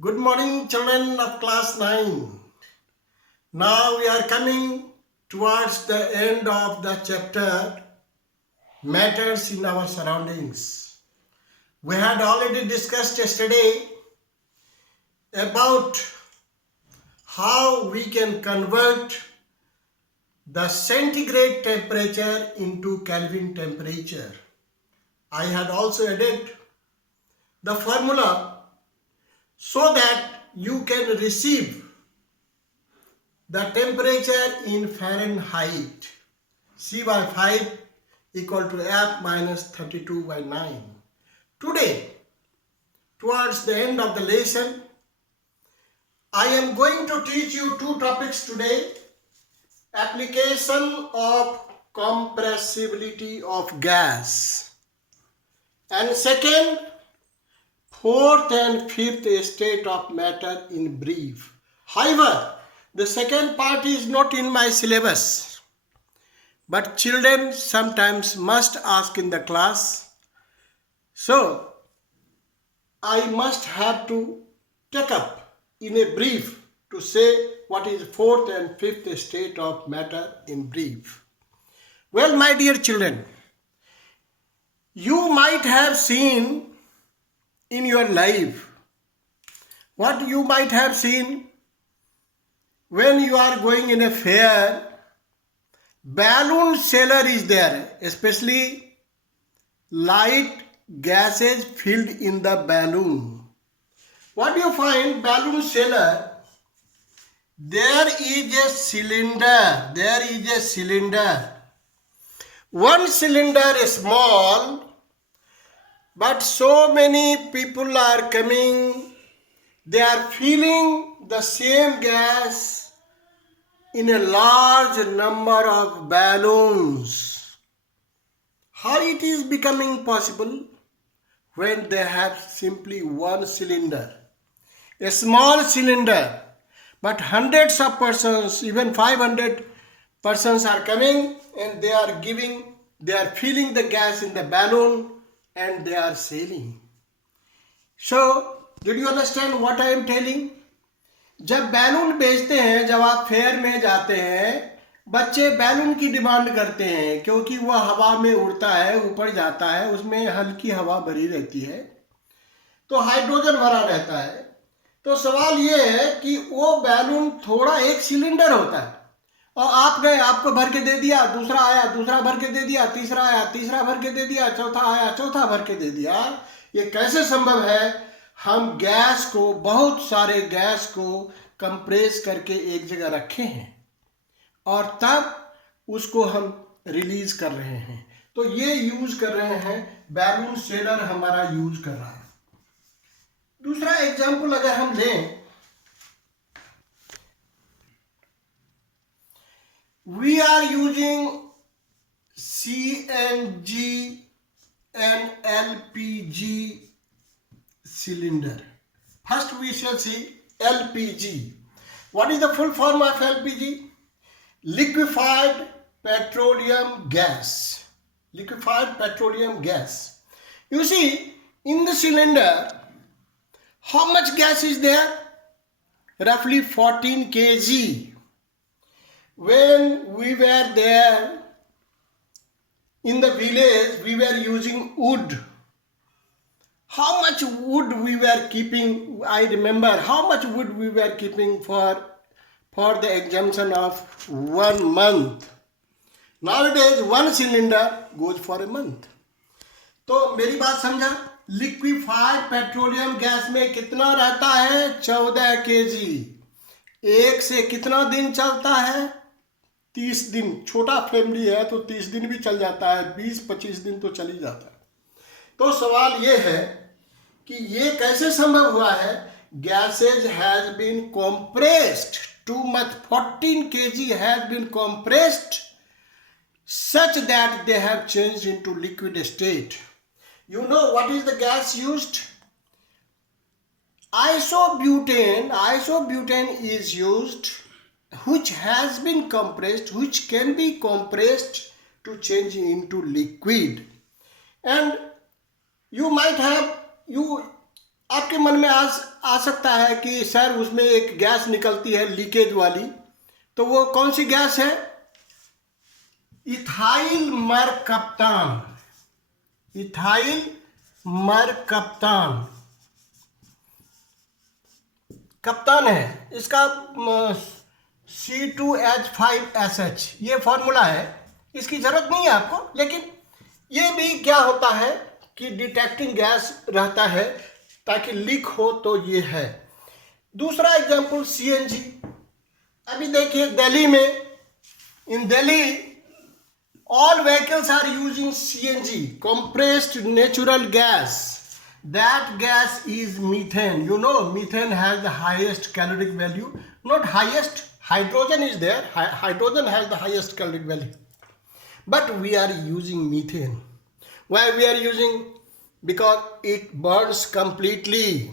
Good morning, children of class 9. Now we are coming towards the end of the chapter Matters in Our Surroundings. We had already discussed yesterday about how we can convert the centigrade temperature into Kelvin temperature. I had also added the formula so that you can receive the temperature in Fahrenheit. C by 5 equal to F minus 32 by 9. Today, towards the end of the lesson, I am going to teach you two topics today. Application of compressibility of gas. And second, fourth and fifth state of matter in brief. However, the second part is not in my syllabus. But children sometimes must ask in the class. So, I must have to take up in a brief to say what is fourth and fifth state of matter in brief. Well, my dear children, you might have seen in your life what you might have seen when you are going in a fair. Balloon seller is there, especially light gases filled in the balloon. What do you find? Balloon seller, there is a cylinder. One cylinder is small, but so many people are coming. They are filling the same gas in a large number of balloons. How it is becoming possible when they have simply one cylinder, a small cylinder, but hundreds of persons, even 500 persons are coming and they are filling the gas in the balloon and they are sailing. So, did you understand what I am telling? जब balloon बेचते हैं, जब आप fair में जाते हैं, बच्चे balloon की डिमांड करते हैं क्योंकि वह हवा में उड़ता है, ऊपर जाता है, उसमें हल्की हवा भरी रहती है, तो हाइड्रोजन भरा रहता है. तो सवाल ये है कि वो बैलून थोड़ा एक सिलेंडर होता है और आप गए, आपको भर के दे दिया, दूसरा आया, दूसरा भर के दे दिया, तीसरा आया, तीसरा भर के दे दिया, चौथा आया, चौथा भर के दे दिया. ये कैसे संभव है? हम गैस को, बहुत सारे गैस को कंप्रेस करके एक जगह रखे हैं और तब उसको हम रिलीज कर रहे हैं. तो ये यूज कर रहे हैं, बैलून सेलर हमारा यूज कर रहा है. दूसरा एग्जांपल अगर हम लें, we are using CNG and LPG cylinder. First we shall see LPG. What is the full form of LPG? Liquefied petroleum gas. Liquefied petroleum gas. You see, in the cylinder, how much gas is there? Roughly 14 kg. When we were there in the village, we were using wood. How much wood we were keeping? I remember how much wood we were keeping for the exemption of 1 month. Nowadays, one cylinder goes for a month. तो मेरी बात समझा? Liquefied petroleum gas में कितना रहता है? 14 kg. एक से कितना दिन चलता है? 30 दिन. छोटा फैमिली है तो 30 दिन भी चल जाता है, 20-25 दिन तो चल ही जाता है. तो सवाल ये है कि ये कैसे संभव हुआ है? Gases has been compressed too much. 14 kg has been compressed such that they have changed into liquid state. You know what is the gas used? Isobutane. Isobutane is used, which has been compressed, which can be compressed to change into liquid. And you might have, आपके मन में आ सकता है कि sir उसमें एक gas निकलती है लीकेज वाली, तो वो कौन सी गैस है? इथाइल मरकप्तान। इथाइल मरकप्तान कप्तान है इसका। C2H5SH ये फॉर्मूला है, इसकी जरूरत नहीं है आपको, लेकिन ये भी क्या होता है कि डिटेक्टिंग गैस रहता है ताकि लीक हो, तो ये है। दूसरा एग्जांपल CNG। अभी देखिए दिल्ली में, इन Delhi all vehicles are using CNG, compressed natural gas. That gas is methane. You know, methane has the highest caloric value. Not highest, hydrogen is there. Hydrogen has the highest caloric value. But we are using methane. Why we are using? Because it burns completely.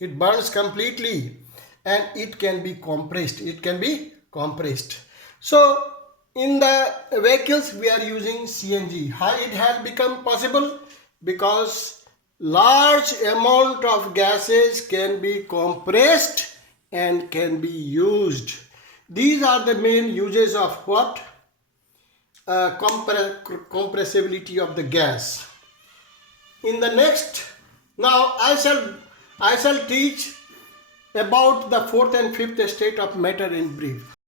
It burns completely and it can be compressed. It can be compressed. So, in the vehicles we are using CNG. How it has become possible? Because large amount of gases can be compressed and can be used. These are the main uses of what? Compressibility of the gas. In the next, now I shall teach about the fourth and fifth state of matter in brief.